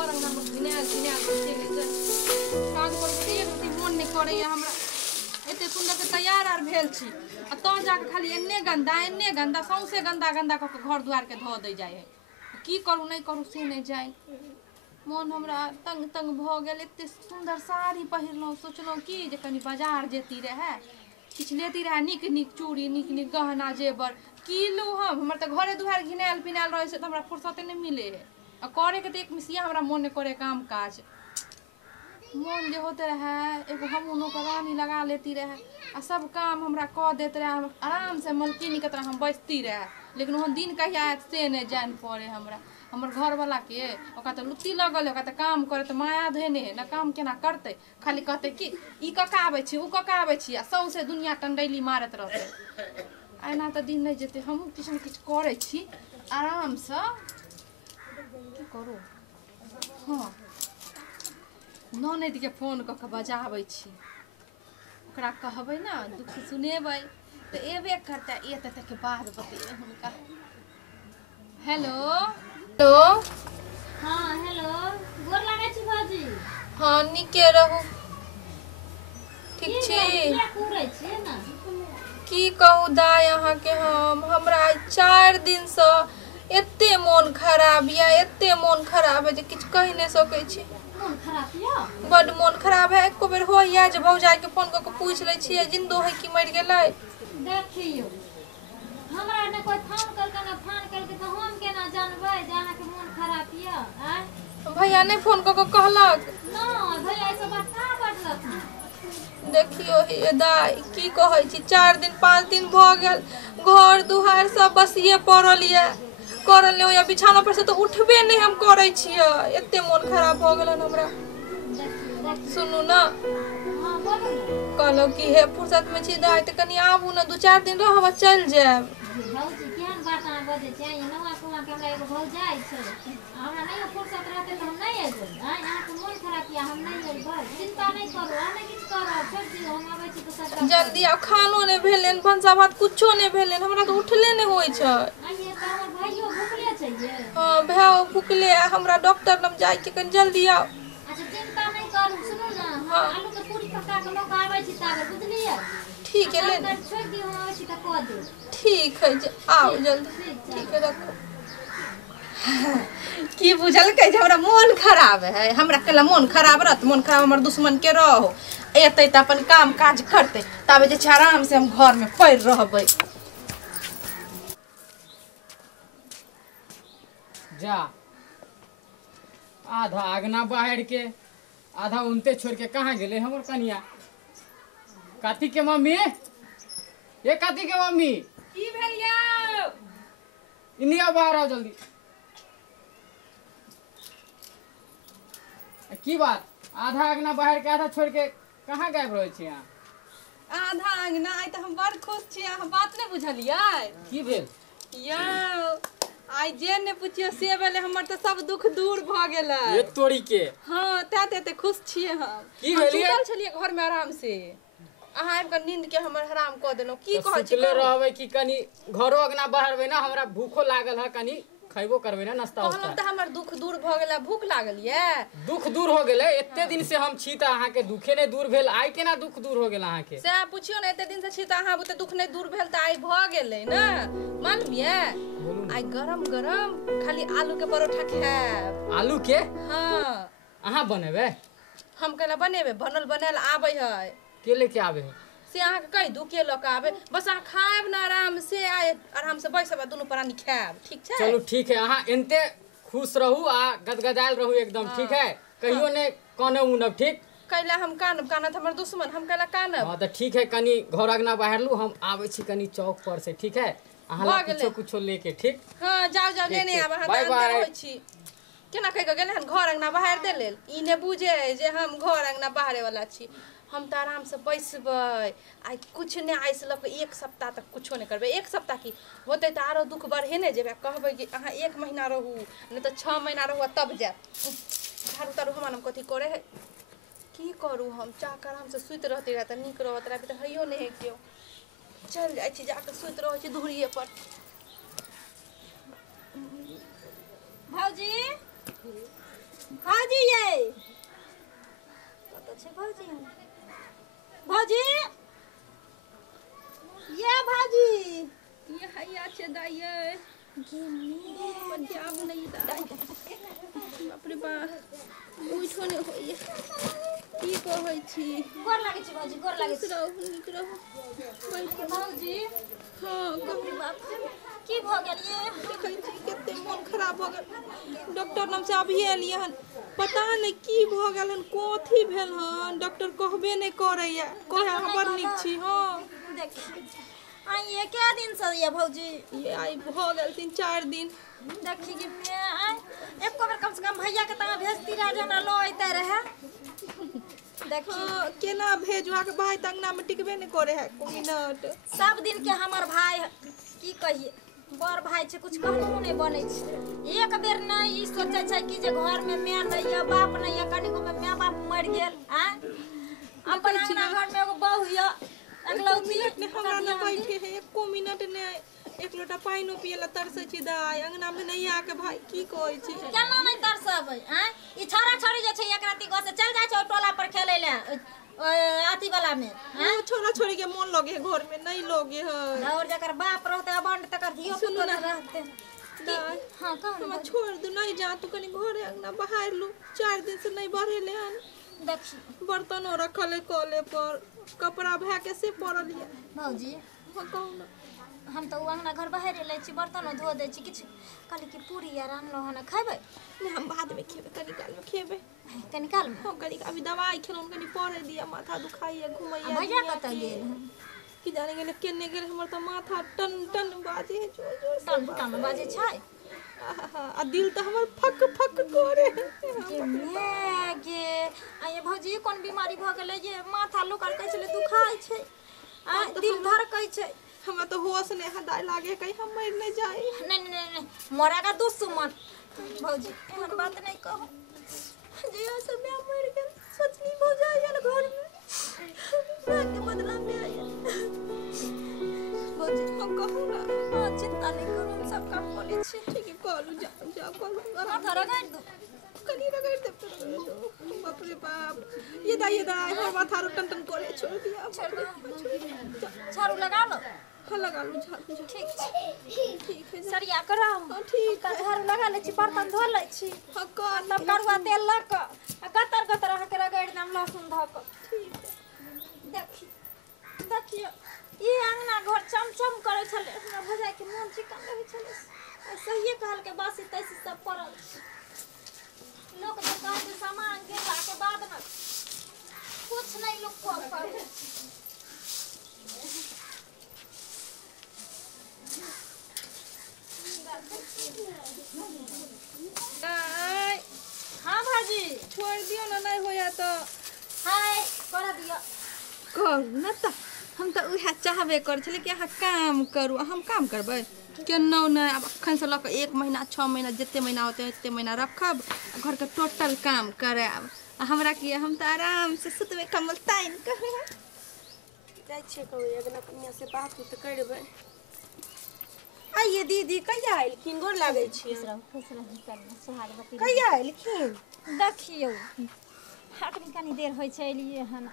घर अंगना में घिनाल घिनाल चले जाए काज करके एक रति मन नहीं करैया हमरा एते सुंदर से तैयार आर भेल छी आ तो जाके खाली एन्ने गंदा सौंसे गंदा गंदा क के घर दुआर के धो दे जाय है की करू नहीं करू से नहीं जाए मन हमरा तंग तंग भ गेल एते सुंदर साड़ी पहिरलौं सोचलौं कि जे कनी बाजार जेती रहे किछ लेती रहे निक निक चूड़ी निक निक गहना जेवर किलो हमर त घरे दुआर घिनाल पिनाल रहे से त हमरा फुर्सते नहीं मिले है आ करे के त एक मिसिया हमरा मन नहीं करे काम काज मन जे होते रहे एगो हम नौकरानी लगा लेती रहे आ सब काम हमरा क देते रहे आराम से मलकिनी के तरह हम बैठती रहे लेकिन वहाँ दिन कहिया आयत से नहीं जान पड़े हमरा हमर घर वाला के ओका त लुत्ती लगल ओका त काम करे त माया धेने है ना काम केना करते खाली कहते कि ई कका आबै छी उ कका आबै छी आ सौंसे दुनिया टंडैली मारत रहते एना त दिन नहीं जेते हम किछ न किछ करे छी आराम से की करू हां ननद के फोन क के बजाबै छी ओकरा कहबै ना दुख सुनेबै त एबे करता एत के बाद बतेबै हुनका हेलो हेलो हां हेलो गोर लागै छी भाजी हां निके रहू ठीक छी क्या करै छी ना की कहू दाय अहाँ के हमरा 4 दिन से एते मन खराब या एते मन खराब है जे किछ कहि नहीं सकै छी मन खराब या बड मन खराब है एको बेर होइया जे भौजाई के फोन क के पूछ लै छी जिंदो है कि मर गेलै देखियो हमरा ने कोई फोन करके ना फोन करके त हम केना जानबै जे अहाँ के मन खराब या हैं भैया नहीं फोन क के कहलक ना भैया ऐसे बात का बतलक देखियो हे दाई की कहै छी 4 दिन 5 दिन भ गेल घर दुआर सब बसिए पड़ल ये करल ले या बिछाना पर से तो उठबे नहीं हम करै छियै एते मन खराब भ गेलन हमरा सुनू ना हां बोलू कहलो कि हे फुर्सत में छी दाई त कनी आबू ना 2-4 दिन रहब चल जाब भौजी केहन बात अहाँ बजै छी ये नवा कुआ के हमरा एगो भौजाई छै हमरा नहीं फुर्सत रहते त हम नहीं एबै अहाँ के मन खराब या हम नहीं एबै चिंता नहीं करू अहाँ नहीं किछ करब छोड़ दियौ हम आबै छी त सब जल्दी आ खानो नहीं भेलेन भंसा भात कुछो नहीं भेलेन हमरा तो उठले नहीं होय छै आइए त हमर भाइयो भूखले छै ये हां भाव भूखले हमरा डॉक्टर लम जाय के कन जल्दी आओ अच्छा चिंता नहीं करू सुनू ना हम आलू के पूरी पका के लोग आबै छी ताबे बुझलिए ठीक है ले छोड़ दियौ हम आबै छी त क दे ठीक है आओ जल्दी ठीक है रखो की बुझल के हमरा मन खराब है हमरा केला मन खराब रहत मन खराब हमर दुश्मन के रहो एते त अपन काम काज करते तबे जे आराम से हम घर में पड़ रहबै जा आधा आगना बाहर के आधा उनते छोड़ के कहाँ गेले हमर कनिया काती के मम्मी ये काती के मम्मी की भेल यौ इनिया बाहर आओ जल्दी की बात आधा आगना बाहर के आधा छोड़ के कहाँ गायब रहे छी यहाँ आधा अंगना आई त हम बड़ खुश छी अहाँ बात नहीं बुझलियै की भेल यौ आई जे ने पूछियो से बेले हमर त सब दुख दूर भ गेलै ये तोरी के हां ते खुश छियै हम की हम भेलियै सुतल छलियै घर में आराम से अहाँ आबि के नींद के हमर हराम क देलौ की कहै छी सुतले रहबै कि कनी घरो अगना बाहर ना हमरा भूखो लागल है कनी खैबो करबै ना नाश्ता कहलौ त हमर दुख दूर भ गेलै भूख लागल ये दुख दूर हो गेलै एते दिन से हम छी त अहाँ के दुखे ने दूर भेल आई केना दुख दूर हो गेल अहाँ के से पूछियो ने एते दिन से छी त अहाँ बुते दुख नहीं दूर भेल त आई भ गेलै ना मानबिए आई गरम गरम खाली आलू के परोठा खाएब आलू के हां अहाँ बनेबे हम केला बनेबे बनल बनाल आबै है के लेके आवे है से अहाँ के कहि दू के लक आबे बस अहाँ खाएब ना आराम से आए आराम से बैसब दोनों प्राणी खाएब ठीक छै चलो ठीक है अहाँ एनते खुश रहू आ गदगदायल रहू एकदम ठीक है कहियो ने काने उनब ठीक कैला हम कानब कानत हमर दुश्मन हम कैला कानब हां त ठीक है कनी घर अगना बाहरलू हम आबै छी कनी चौक पर से ठीक है अहाँ ला कुछो कुछो लेके ठीक हां जाओ जाओ लेने आब अहाँ त अंदर होय छी केना कहि क गेले हन घर अंगना बाहर दे लेल ई ने बुझे जे हम घर अंगना बाहरे वाला छी हम त आराम से बैसबै आई कुछ ने आइस लक एक सप्ताह तक कुछो नहीं करबे एक सप्ताह की होते त आरो दुख बढ़े ने जेबे कहबै कि अहाँ 1 महीना रहू नहीं त 6 महीना रहू तब जा झाड़ू तारू हम कथी करे है की करू हम चाह आराम से सुत रहते रह त निक रहत रह त हइयो नहीं है केओ चल जाय छी जाके सुत रहै छी धुरिये पर भौजी हां भौजी ये भौजी ये हैया छे दाइये बच्चा अब नहीं दाई बाप रे बा उठो ने होइए की कहै छी गोर लागै छी भौजी गोर लागै छी निक रहू बैठ भौजी हां बाप रे बाप की भ गेल ये देखै छी कते मन खराब भ गेल डॉक्टर नाम से अभी एलिए हन पता नहीं की भ गेल हन कोथी भेल हन डॉक्टर कहबे नहीं करैया कहै हमर निक छी हां देखी आई ये क्या दिन से ये भौजी ये आई भ गेल 3-4 दिन देखी कि मैं आई एको बेर कम से कम भैया के ता भेजती रह जे हमरा लो आइते रहे देखी हाँ, केना भेजवा के भाई तंगना में टिकबे नहीं करे है को मिनट सब दिन के हमर भाई की कहिए बड़ भाई छे कुछ कहू नहीं बने छे एक बेर नहीं ई सोचे छै कि जे घर में मैं नहीं है बाप नहीं है कनिको में मैं बाप मर गेल आ अपन अंगना घर में एगो बहू है एकलौती ने हमरा न बैठे है एको मिनट ने एक लोटा पानी पियला तरसे छी दाई अंगना में नहीं आके भाई की कहै छी केना नहीं तरसबै आ ई छोरा छोरी जे छै एक राती घर से चल जाय छै टोला पर खेलै ले आती वाला में हां छोरा छोरी के मन लगे है घर में नहीं लगे है और जकर बाप रहते अबंड तकर धियो पुतो न रहते दाई हां कौन हम छोड़ दू नहीं जा तू कनी घरे अंगना बाहर लू 4 दिन से नहीं बढ़ेले हन देखी बर्तन रखल है कले पर कपड़ा भे के से पड़ल है भौजी हां कहू ना हम तो अंगना घर बाहर ले छी बर्तन धो दे छी किछ कहली कि पूरी यार आनलो हन खैबे नहीं हम बाद में खेबे कनी काल में खेबे कनी काल में हम कनी अभी दवाई खेलौन कनी पड़े दिया माथा दुखाइए घुमैया भैया कत गेल कि जाने गेले केने गेले हमर त माथा टन टन बाजे है जोर जोर से टन टन बाजे छै आ दिल त हमर फक फक करे के मैं गे आये भौजी कोन बीमारी भ गेलै ये माथा लोकर कहै छले दुखाय छै आ दिल धड़कै छै हमरा तो होश ने हदाय लागे कहीं हम मर नहीं जाए नहीं मरेगा दुश्मन भौजी एहन बात नहीं कहो जे ऐसे मैं मर गेल सोचनी हो जाए ना घर में मैं के बदला में आया भौजी हम कहू ना हां चिंता नहीं करो हम सब काम कर ले छी ठीक है कॉल जा कॉल माथा रगड़ दो कनी रगड़ दे तो बाप रे बाप ये दाई हमर माथा टन टन करे छोड़ दिया छोड़ दो झाड़ू लगा लो हाँ लगा लो झाड़ू ठीक है सरिया कराओ हाँ ठीक है झाड़ू लगा ले छी बर्तन धो ले छी हाँ कॉल तब करुआ तेल ल क गतर गतर के रगड़ दम लहसुन ध क ठीक है देखियो ई अंगना घर चमचम करे छले हमरा भजाय के मन चिकन रहे छले सहिए कहल के बासी तैसी सब पड़ल लोग जे कहते सामान गिरला के बाद में कुछ नहीं लोग को पावे हाँ भाजी छोड़ दियो ना नहीं होया तो हाय कर दियो करू ना तो हम तो उहे चाहबे कर छले कि अहाँ काम करू हम काम करबै केनो नहीं अब अखन से लक 1 महीना 6 महीना जते महीना होते ओते महीना रखब घर के टोटल काम कराब हमरा की हम तो आराम से सुतबे कमल ताइन कर जाय छे कहू अगना कन्या से बात तो करबै आइए दीदी कहिया आइलखिन गोर लागै छी खुश रह सुहागवती कहिया आइलखिन देखियो अखनी कनी देर होय छै एलिए हन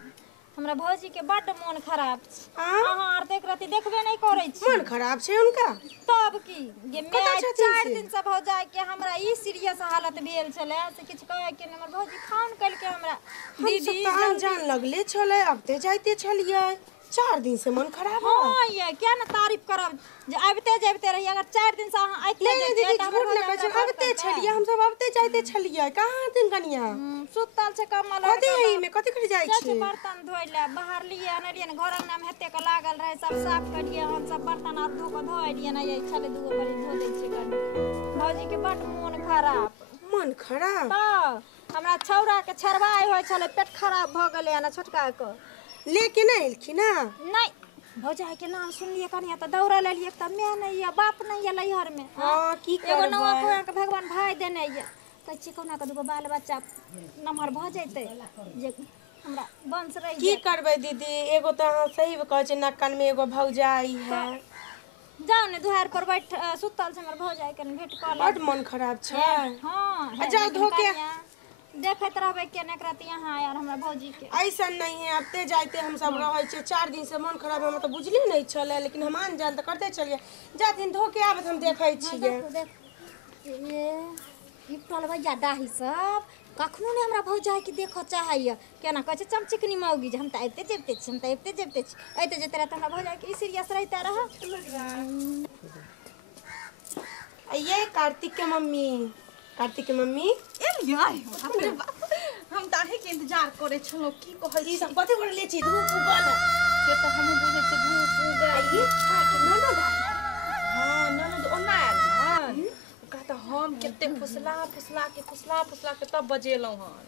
हमरा भौजी के बड्ड मन खराब छै अहाँ आर देख रहती देखबे नहीं करै छी मन खराब छै उनका तब की ये मैं 4 दिन से भौजाई के हमरा ई सीरियस हालत भेल छले से किछ कहे के हमर भौजी फोन कल के हमरा दीदी जान लगले छले अब ते जाइते छलिए 4 दिन से मन खराब है हां ये क्या ना तारीफ करब जे आबते रही अगर 4 दिन से अहाँ आइते दीदी झूठ न कहै अबते छलिए हम सब अबते जाइते छलिए कहां दिन कनिया सुतल छै कमल कथि एही में कथि कर जाय छी बर्तन धोइ ले बाहर लिए अनलिए न घर अंगना में हेते के लागल रहे सब साफ करिए हम सब बर्तन आर धो के धोइ लिए न ये छले दुगो बड़ी धो दै छी कनी भौजी के बड मन खराब त हमरा छौरा के छरवाई होय छले पेट खराब भ गेले न छोटका के लेके नहीं एलखिन ना नहीं भौजाई के नाम सुनलिए कनिया त दौड़ा लेलिए त मैं नहीं है बाप नहीं है लइहर में हां की एगो नवा कोया के भगवान भाई देने है कहै छी कोना के दुगो बाल बच्चा नमहर भ जैते जे हमरा वंश रही की करबै दीदी एगो त अहाँ सही कहै छी नक्कन में एगो भौजाई है जाओ ने दुहार पर बैठ सुतल से हमर भौजाई के भेंट कर ले बड मन खराब छै हां जाओ धो के देखत रहबे केने करत यहाँ यार हमरा भौजी के। ऐसा नहीं है, अब जाते हम सब रहे छे 4 दिन से मन खराब हम तो बुझले नहीं चले, लेकिन हम आन जान तो करते चलिए जा दिन धो के आबत हम देखे छिए। ई टोलबा यादा ही सब कखनो ने हमरा भौजाई के देखो चाहिए केना कहै छै चमचिकनी मौगी जे हम त आइते जेबते छी, हम त आइते जेबते छी, आइते जेते रहत हमरा भौजाई के सीरियस रहता रह। ये कार्तिक के मम्मी, कार्तिक के मम्मी एलियै बाप रे बाप, हम त अहीं के इंतजार करे छलौ। की कहै ई छी सब कते बोले छी धूप उगल से त हम बुझै छी धूप उगल। आइए ननद हां ननद ओना आयल हन, ओकरा त हम केते फुसला के तब बजेलौ हन।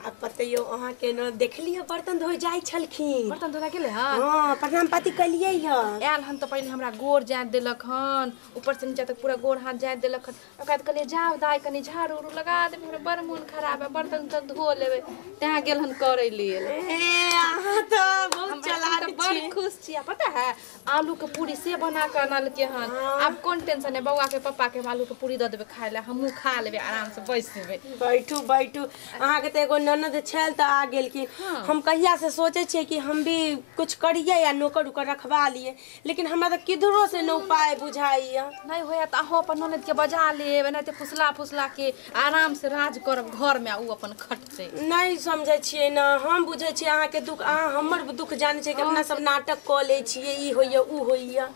अब बतैयो अहाँ के न देखलिए बर्तन धोइ जाय छलखिन। बर्तन धोला गेले हन। हां प्रणाम पाती कलिए ह। आयल हन त पहिले हमरा गोड़ जाय देलक हन, ऊपर से नीचे तक पूरा गोड़ हाथ जाय देलक हन। ओकरा त कहलिए जाओ दाई कनी झाड़ू उड़ू लगा दे, हमरा बड़ मन खराब है, बर्तन त धो लेबे। तेहा गेल हन करे लेल। ए अहाँ तो बहुत चलाक चलाक बड़ छी। खुश छी। आ पता है आलू के पूरी से बना के आनल के हन। अब कौन टेंशन है, बउआ के पापा के आलू के पूरी द देबे खाए ले, हमहू खा लेबे आराम से बैसबे। बैठू बैठू, अहाँ के तो एगो ननद छल त आ गेल कि हम कहिया से सोचे छे कि हम भी कुछ करिए या नौकर उकर रखवा लिए, लेकिन हमरा तो किधरो से न उपाय बुझाइए। नहीं होया त अहो अपन ननद के बजा लेब, एनाते फुसला के आराम से राज करब घर में, ऊ अपन खट से। नहीं समझे छिए ना, हम बुझे छिए अहाँ के दुख, अहाँ हमर दुख जाने छे कि अपना सब नाटक क ले छिए, ई होइए ऊ होइए।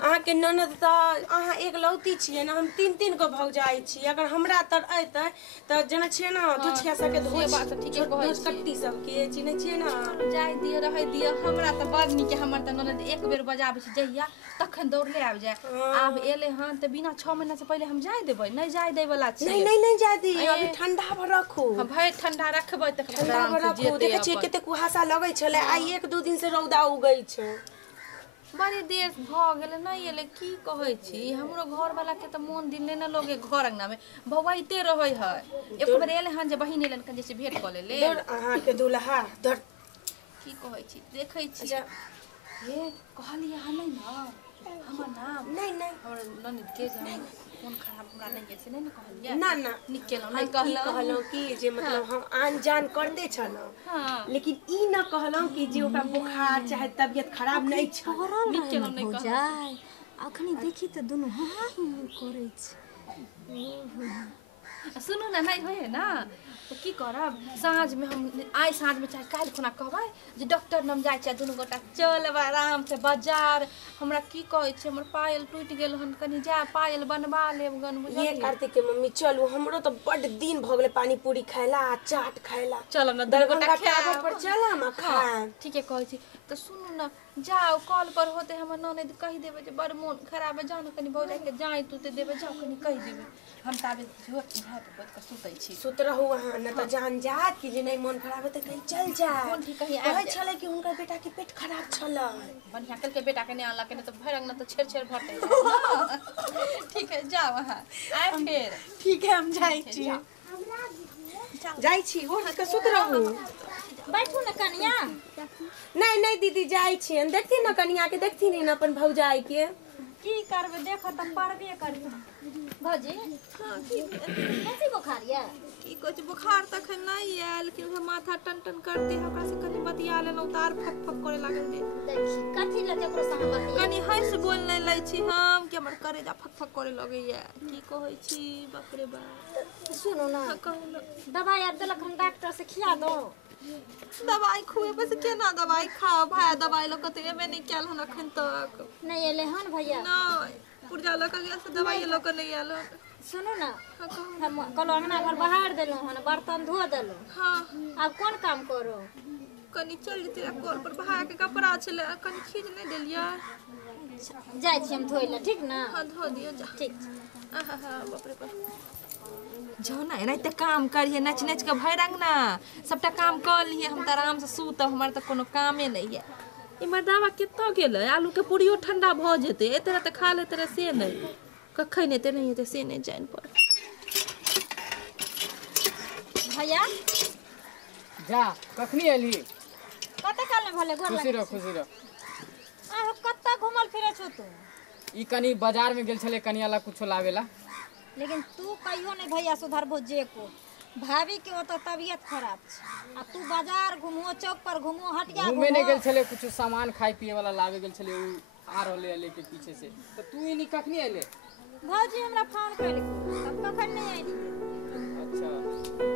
अहाँ के ननद त अहाँ एक लौती छिए ना, हम 3 गो भौजाई छी। अगर हमरा तर अइते त जना छिए ना दुछिया सके से बात त ठीके कहै छी। कट्टी सब के चिन्है छिए ना। जाय दियो रहे दियो, हमरा त बड़ नीक है। हमर त ननद एक बेर बजाबै छै जहिया तखन दौड़ले आबि जाय। आब एले हन त बिना 6 महीना से पहिले हम जाय देबै, नहीं जाय दै वाला छी। नहीं जादी, अभी ठंडा भर रखू। हम भई ठंडा रखबै त ठंडा भर रखू। देखे छिए कते कुहासा लगै छले, आई 1-2 दिन से रौदा उगै छै। बड़ी देर भ गेले नहीं एले, की कहै छी। हमरो घर वाला के त मोन दिल ने लगे घर अंगना में भवैते रहै है। एक बेर एले हन जे बहिन एलन कन जैसे भेंट क लेले। दौड़ अहाँ के दुल्हा दौड़। की कहै छी देखै छी। हे कहलिए हम नहीं ना हमर नाम नहीं हमर ननद के जान कोन खराब हमरा नहीं से नहीं कहलिए ना ना निकलौ नहीं कहलौ कि जे मतलब हम आन जान करते छलौ। हां लेकिन ई न कहलौ कि जे ओकरा बुखार चाहे तबियत खराब नहीं छ। निकलौ नहीं कहलौ। भौजाई अखनी देखी त दुनु हां करै छै। सुनू ना नहीं होए ना तो की करब, साँझ में हम आइ साँझ में चाहे काल खुना कहबै जे डॉक्टर नाम जाय छै, दुनू गोटा चलब आराम से बाजार। हमरा की कहै छै हमर पायल टूट गेल हन, कनी जा पायल बनवा लेब गन। ये कार्तिक के मम्मी चलू, हमरो तो बड़ दिन भ गेले पानी पूरी खाइला चाट खाइला। चलो ना दुनू गोटा टावर पर चला हम खाएं। ठीके कहै छी। तो सुनू ना जाओ कॉल पर होते हमर ननद कहि देबे जे बड़ मन खराब है, जानो कनी भौजाई के जाय तू ते देबे, जाओ कनी कहि देबे। हम ताबे जो झाट पर के सुतै छी। सुत रहू अहाँ न त जान जात कि जे नहीं मन खराब है त कहीं चल जा। कोन ठीक कहीं कहै आबि छले कि हुनकर बेटा के पेट खराब छले। बढ़िया कल के बेटा के ने आनला के न तो भरंग न तो छेड़ भटे। ठीक है जाओ वहां आए फिर। ठीक है हम जाई छी। जाई छी हो के सुत रहू। बैठू ना कनिया। नहीं दीदी जाई छी, देखती न कनिया के, देखती नहीं न अपन भौजाई के। की करबे देखो त पड़बे करबे। भौजी हां की कैसी बुखार है? की कुछ बुखार तक नहीं आया, लेकिन उसे माथा टन करते है, ओकरा से कनी बतिया लेलौ तार फक करे लागल रे। देखी कथि ल केकरो संग बतिया कनी हंस बोल नहीं लै छी हम कि हमर करेजा फक करे लगैया। की कहै छी बाप रे बाप। सुनो ना दवाई आर देलक हम डॉक्टर से खिया दो। दवाई खुएबे से केना दवाई खाओ भाई, दवाई लोग के एबे नहीं कैल हन अखन तक। नहीं एले हन भैया। नहीं पुरजा लोग के गेल से दवाई लोग के नहीं आलो। सुनो ना हम कल अंगना घर बहार देलौ हन, बर्तन धो देलौ। हां अब कौन काम करो? कनी चल जते कॉल पर बहा के कपड़ा छले कनी खींच नहीं देलिए। जाय छी हम धोइ ले, ठीक ना? हां धो दियो जा। ठीक। आहा बाप रे बाप। जाओ ना एनाते काम करिए, नच के भर अंगना सबटा काम कर लिए, हम त आराम से सूत, हमर त कोनो कामे नहीं है। ई मर्दावा केतो गेलै, आलू के पूरियो ठंडा भ जेते, ए तरह त खा ले तरह से नहीं कखै ने ते नहीं हेते से नहीं जान पर। भैया जा कखनी एली? कते काल में भले घर खुशी रह खुशी रह। आ कत्ता घुमल फिरे छ तू? ई कनी बाजार में गेल छले कनिया ला कुछो लावेला। लेकिन तू कहियो नहीं भैया सुधर भोजे को। भाभी के हो तो तबीयत खराब छै आ तू बाजार घुमो चौक पर घुमो हटिया घूमे नहीं घुमो गेल छले कुछ सामान खाए पिए वाला लावे गेल छले उ आ रहले अले के पीछे से तो तू ही नहीं कखनी अले भौजी हमरा फोन कैल तब कखन नहीं आइली अच्छा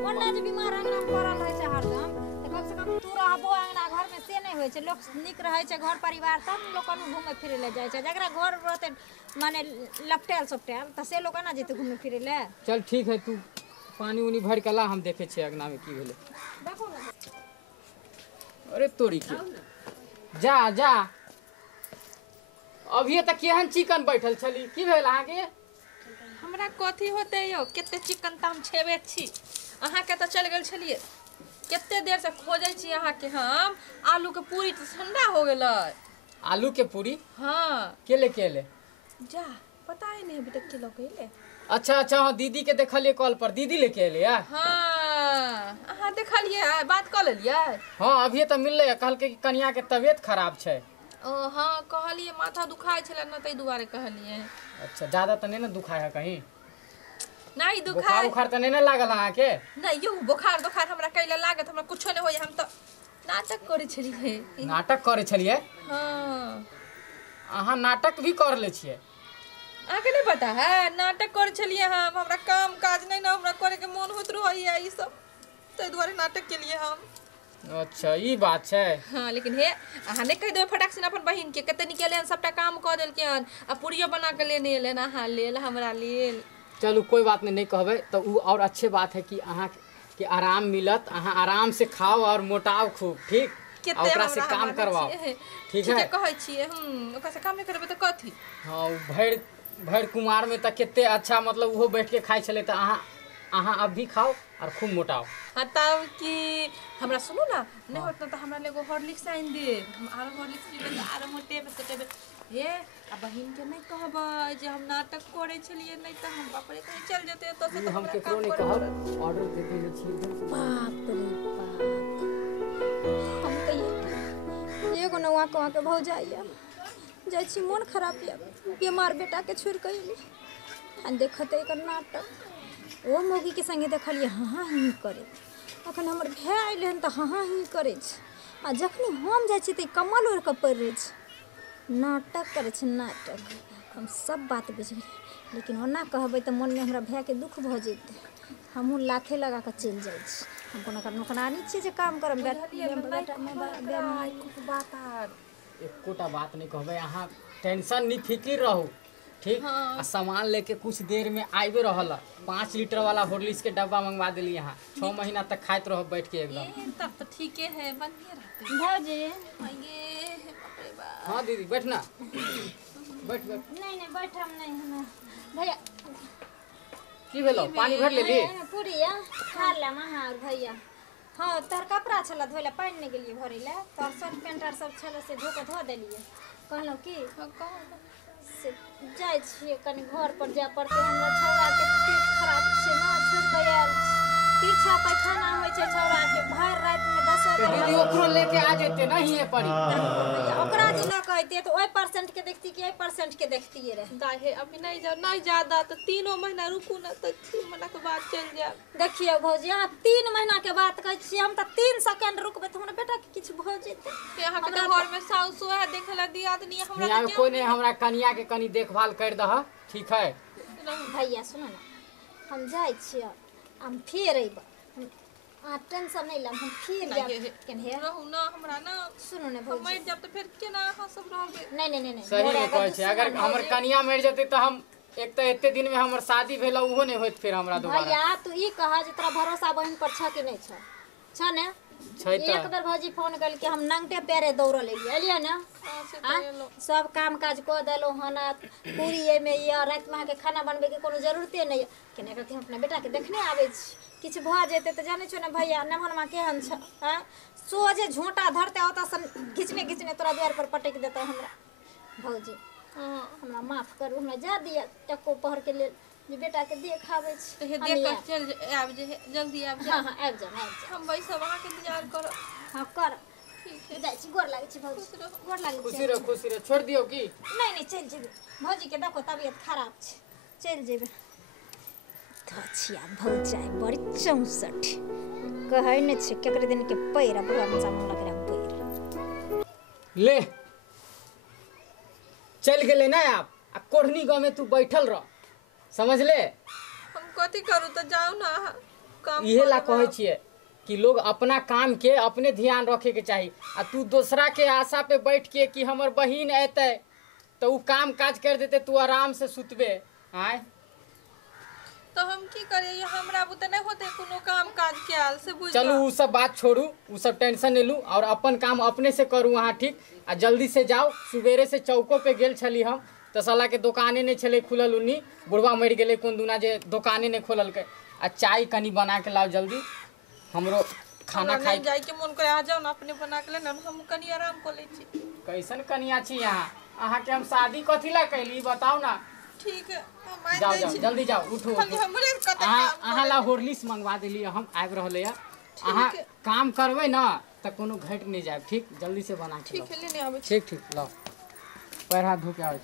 ओन्ने जे बीमार अंगना में पड़ल रहै छै हरदम तऽ कम से कम तू रहबो अंगना घर में से नहीं होइ छै लोक नीक रहै छै घर परिवार तब लोक कनु घूमे फिरे ले जाइ छै जकरा घर रहते माने लपटेल सपटेल तऽ से लोग ना जेते घूमे फिरे ले चल ठीक है तू पानी उनी भर के ला हम देखे छे अगना में की भेले देखो ना अरे तोरी के जा जा अभी तक केहन चिकन बैठल छली की भेल अहाँ के हमरा कथी होते यो कते चिकन त हम छेबे छी अहाँ के त चल गेल छलिए कते देर से खोजै छी अहाँ के हम आलू के पूरी त ठंडा हो गेलै आलू के पूरी हां के लेके अले जा पता ही नहीं अभी तक के लोग ले अच्छा अच्छा हाँ दीदी के देखलिए कॉल पर दीदी लेके अले या हां अहाँ देखलिए बात क लेलिए हाँ अभी तो मिलले कहल के कन्या के तबीयत खराब छै ओ हाँ कहलिए माथा दुखाय छले न तै दुआरे कहलिए अच्छा ज्यादा तो नहीं ना दुखाय है कहीं नहीं बुखार दुखाय उखार तो नहीं ना लागल अहाँ के नहीं यो बुखार दुखार हमरा कैले लागत हमरा कुछो नहीं होय हम तो नाटक करै छलिए नाटक करे छलिए हां अहाँ नाटक भी कर ले छिए आके नहीं पता है नाटक कर छलिए हम हमरा काम काज नहीं ना हमरा करे के मन होत रहइया ई सब तै दुआरे नाटक के लिए हम अच्छा ई बात छै हां लेकिन हे अहाँ नहीं कह दो फटाक से अपन बहिन के कते निकले हन सबटा काम क देल के हन आ पूरियो बना के लेने एले ना हां लेल हमरा लेल चलू कोई बात नहीं कहबे तो उ और अच्छे बात है कि अहाँ के आराम मिलत अहाँ आराम से खाओ और मोटाओ खूब ठीक और ओकरा से काम करवाओ ठीक है कहै छिए ओकरा से काम नहीं करबे त कथी हां भैर कुमार में त केते अच्छा मतलब वो बैठ के खाइ छले त अहाँ अब भी खाओ और खूब मोटाओ हां तब कि हमरा सुनू ना नहीं होत त हमरा लेगो हॉर्लिक्स आइन दे हम आरो हॉर्लिक्स पीबे त आरो मोटे बसटेबे हे आ बहिन के नहीं कहबे जे हम नाटक करे छलिए नहीं त हम बाप रे कहीं चल जेते तो से हम केकरो नहीं कहब ऑर्डर दे देले छी बाप रे बाप हम कहिए एगो नौआ कहाँ के भौ जाइए जाइ छी मन खराब ये बीमार बेटा के छोड़ के अइली आ देखते एकर नाटक ओ मौगी के संगे देखलिए हाँ ही करे अखन हमर भाई आइल हन त हाँ ही करे छै आ जखनी हम जाइ छी त कमल ओढ़ के पड़ रहे छै नाटक करे छै नाटक हम सब बात बुझली लेकिन ओना कहबै त मन में हमरा भाई के दुख भ जेतै हमहूँ लाथे लगा के चल जाइ छी हम कोनो नौकरानी छियै जे काम करब बात आर एकोटा बात नहीं कहबे अहाँ टेंशन नहीं फिक्र रहू ठीक आ सामान लेके कुछ देर में आइबे रहल 5 लीटर वाला हॉर्लिक्स के डब्बा मंगवा देली यहाँ 6 महीना तक खाइत रहो बैठ के एकदम तब तो ठीक है बढ़िया रहते भौजी ये बाप रे बाप हाँ दीदी बैठ ना बैठ नहीं बैठम नहीं हमें भैया की भेलो पानी भर लेली पूरी खा ले हाँ भैया हाँ तोहर कपड़ा छला धोले पानी नहीं गेलिए भरे ले तोहर शर्ट पैंट आर सब छले से धो के धो देलिए कहलहुँ कि से जाइ छिए कनी घर पर जाय पड़ते हमरा छौड़ा के पेट खराब छै ना छोड़ के आयल छी पीछा पैखाना होइ छै छौड़ा के भर रात में 10 दीदी ओकरो लेके आ जेते ना हिए पड़ी ओकरा जे न कहते तो ओई परसेंट के देखती कि ओई परसेंट के देखती रहे दाहे अभी नहीं जाओ नहीं ज्यादा तो 3 महीना रुकू ना तो 3 महीना के बाद चल जाए देखिए भौजी यहाँ 3 महीना के बात कहै छी हम त 3 सेकंड रुकबे तो हमरा बेटा के किछ भ जेते यहाँ के घर में साउस है देखेला दिया आदमी हमरा यहाँ कोई नहीं हमरा कन्या के कनी देखभाल कर दह ठीक है भैया सुनो ना हम जाइ छिए हम फिर अइब टेंशन नहीं लम हम फिर जाब केनहे रहू ना हमरा ना सुनो ना हम भौजी मर जाब तो फिर केना अहाँ सब रहबे नहीं सही में कहै छै अगर हमर कन्या मर जेते त हम एक तो एते दिन में हमर शादी भेल उहो नहीं होत फिर हमरा दोबारा भैया तू ई कहा जे तोरा भरोसा बहन पर छ कि नहीं छ ने छै त एक बेर भौजी फोन कल के हम नंगटे पैरे दौड़ लेलिए एलिए ना सब काम काज क देलो हन पूरी में ये रात में के खाना बनबे के कोनो जरूरते नहीं केने करके हम अपना बेटा के देखने आवे छी किछ भ जेते त जाने छो ना भैया नमहरमा केहन छ हां सोझे झोंटा धरते ओता सन घिचने तोरा द्वार पर पटक देता हमरा भौजी हमरा माफ करू हमरा जा दिया टको पहर के ले जे बेटा के देखावे छी तो हे देख के चल आब जे जल्दी आब जा हां आब जा हम वही सब वहां के इंतजार कर हां कर ठीक है जाइ छी गोर लागे छी भौजी गोर लागे छी खुशी रह छोड़ दियो की नहीं चल जेबे भौजी के देखो तबीयत खराब छै चल जेबे धछिया भौजाई बड़ी 64 कहै ने छै केकरे दिन के पैर बुढ़ा में सामान लगे पैर ले चल गेले ना आप आ कोढ़नी गाँव में तू बैठल रह समझ ले। हम कथी करू तो जाऊ ना काम इहे ला करे कहै छिए कि लोग अपना काम के अपने ध्यान रखे के चाहिए आ तू दूसरा के आशा पे बैठ के कि हमर बहिन एतै तो उ काम काज कर देते तू आराम से सुतबे। आय तो हम की करिए हमरा बुते नहीं होते कोनो काम काज के आल से बुझ चलू उ सब बात छोड़ू उ सब टेंशन ले लू और अपन काम अपने से करू वहाँ ठीक आ जल्दी से जाओ। सुबेरे से चौको पे गेल छली हम तो साला के दुकाने नहीं छले खुलल उन्नी बुढ़वा मर गेले कोन दुना जे दुकाने नहीं खोलल के आ चाय कनी बना के लाओ जल्दी हमरो खाना खाई जाई के मन करे आ जाओ ना अपने बना के लेना हम कनी आराम कर ले छी। कैसन कनिया छी यहाँ अहाँ के हम शादी कथी ला कैली बताओ ना। ठीक है हम आ जाओ जाई जाओ छी जल्दी जाओ उठो खाली हमरे कते अहाँ ला होर्लिक्स मंगवा देली हम आबि रहले अहाँ काम करबै ना तो कोनो घट नहीं जाए ठीक जल्दी से बना के ठीक है लेने आबै छी। ठीक ठीक लो पैर हाथ धो के आबै